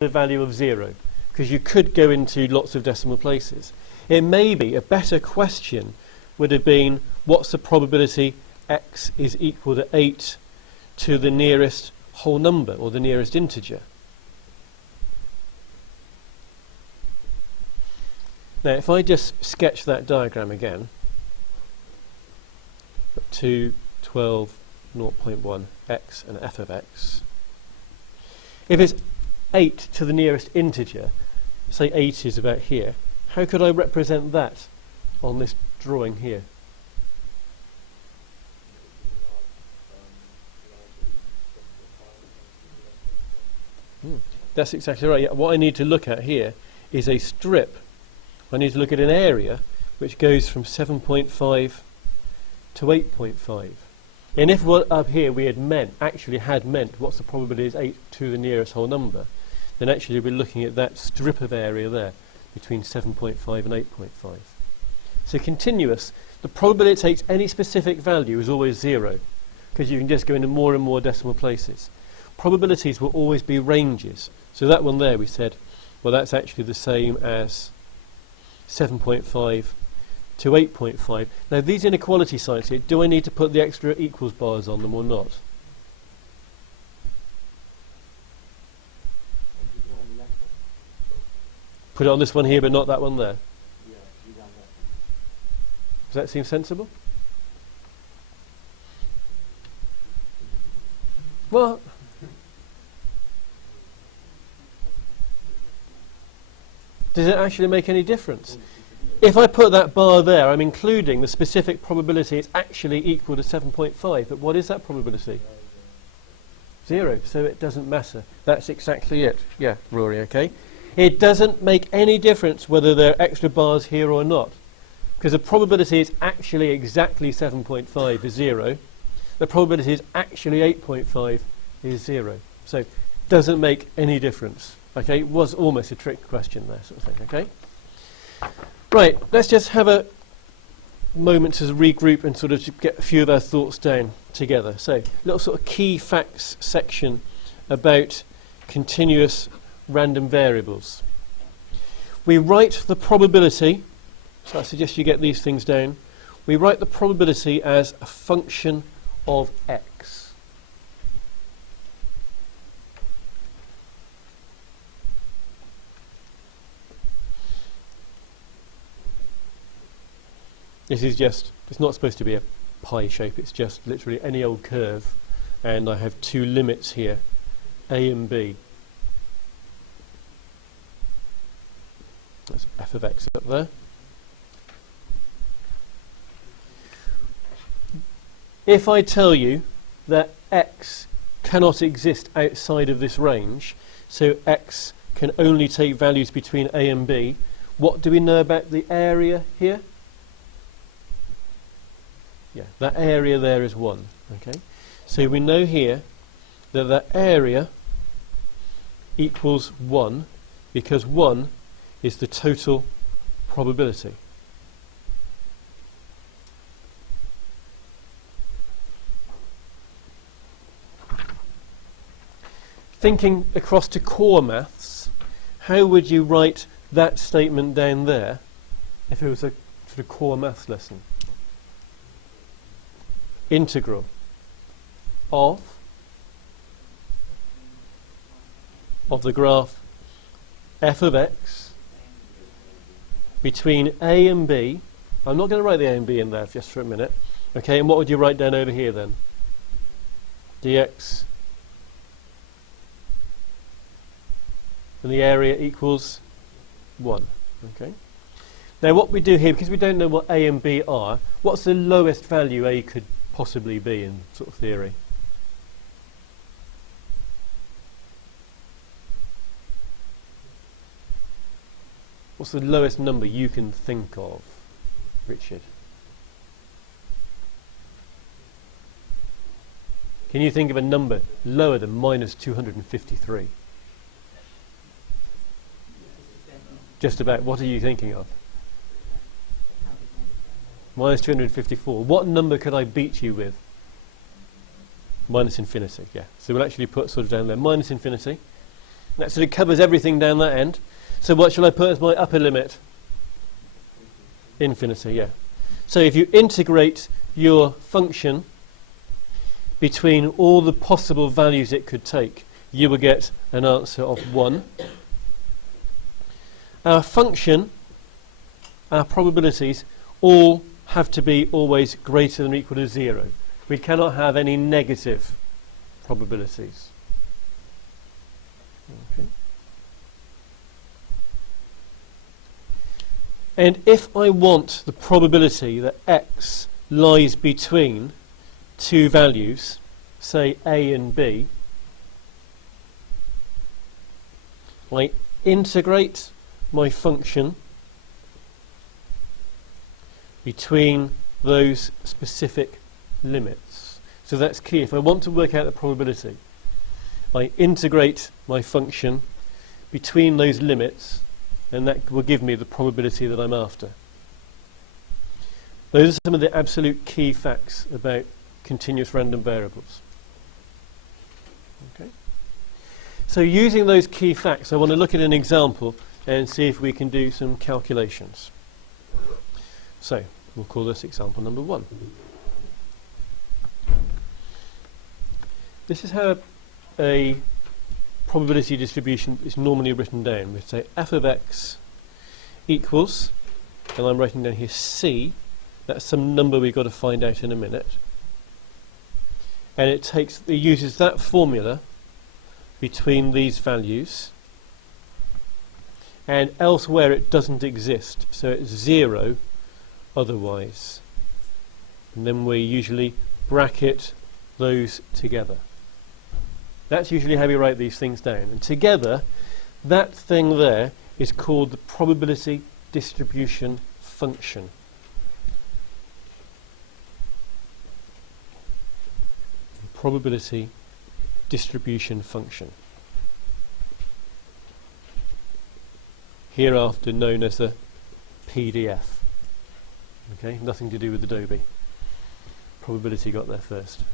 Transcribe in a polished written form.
the value of 0, because you could go into lots of decimal places. It may be a better question would have been, what's the probability x is equal to 8 to the nearest whole number, or the nearest integer? Now, if I just sketch that diagram again, 2, 12, 0.1, x and f of x. If it's 8 to the nearest integer, say 8 is about here, how could I represent that on this drawing here? That's exactly right. Yeah, what I need to look at here is a strip. I need to look at an area which goes from 7.5 to 8.5. And if what up here we had meant what's the probability is 8 to the nearest whole number, then actually we're looking at that strip of area there between 7.5 and 8.5. So continuous, the probability it takes any specific value is always 0, because you can just go into more and more decimal places. Probabilities will always be ranges. So that one there we said, well, that's actually the same as 7.5 to 8.5. Now these inequality signs here, do I need to put the extra equals bars on them or not? Put it on this one here but not that one there. Does that seem sensible? Well, does it actually make any difference? If I put that bar there, I'm including the specific probability it's actually equal to 7.5. But what is that probability? 0. So it doesn't matter. That's exactly it. Yeah, Rory, okay? It doesn't make any difference whether there are extra bars here or not, because the probability is actually exactly 7.5 is 0. The probability is actually 8.5 is 0. So it doesn't make any difference. Okay, it was almost a trick question there, sort of thing, okay? Right, let's just have a moment to regroup and sort of get a few of our thoughts down together. So, little sort of key facts section about continuous random variables. We write the probability, so I suggest you get these things down. We write the probability as a function of x. This is just, it's not supposed to be a pie shape, it's just literally any old curve, and I have two limits here, a and b. That's f of x up there. If I tell you that x cannot exist outside of this range, so x can only take values between a and b, what do we know about the area here? Yeah, that area there is 1. Okay, so we know here that the area equals 1 because 1 is the total probability. Thinking across to core maths, how would you write that statement down there if it was a sort of core maths lesson? Integral of the graph f of x between a and b. I'm not going to write the a and b in there just for a minute. Okay, and what would you write down over here then? Dx, and the area equals 1. Okay. Now what we do here, because we don't know what a and b are, what's the lowest value a could possibly be in sort of theory? What's the lowest number you can think of, Richard? Can you think of a number lower than minus 253? Just about. What are you thinking of? Minus 254. What number could I beat you with? Minus infinity, yeah. So we'll actually put sort of down there minus infinity. That sort of covers everything down that end. So what shall I put as my upper limit? Infinity, yeah. So if you integrate your function between all the possible values it could take, you will get an answer of 1. Our function, our probabilities, all have to be always greater than or equal to 0. We cannot have any negative probabilities. Okay. And if I want the probability that x lies between two values, say a and b, I integrate my function between those specific limits. So that's key. If I want to work out the probability, I integrate my function between those limits, and that will give me the probability that I'm after. Those are some of the absolute key facts about continuous random variables. Okay. So using those key facts, I want to look at an example and see if we can do some calculations. So we'll call this example number 1. This is how a probability distribution is normally written down. We say f of x equals, and I'm writing down here c, that's some number we've got to find out in a minute. And it uses that formula between these values, and elsewhere it doesn't exist, so it's 0 otherwise. And then we usually bracket those together. That's usually how we write these things down. And together, that thing there is called the probability distribution function. Probability distribution function. Hereafter known as the PDF. Okay, nothing to do with Adobe. Probability got there first.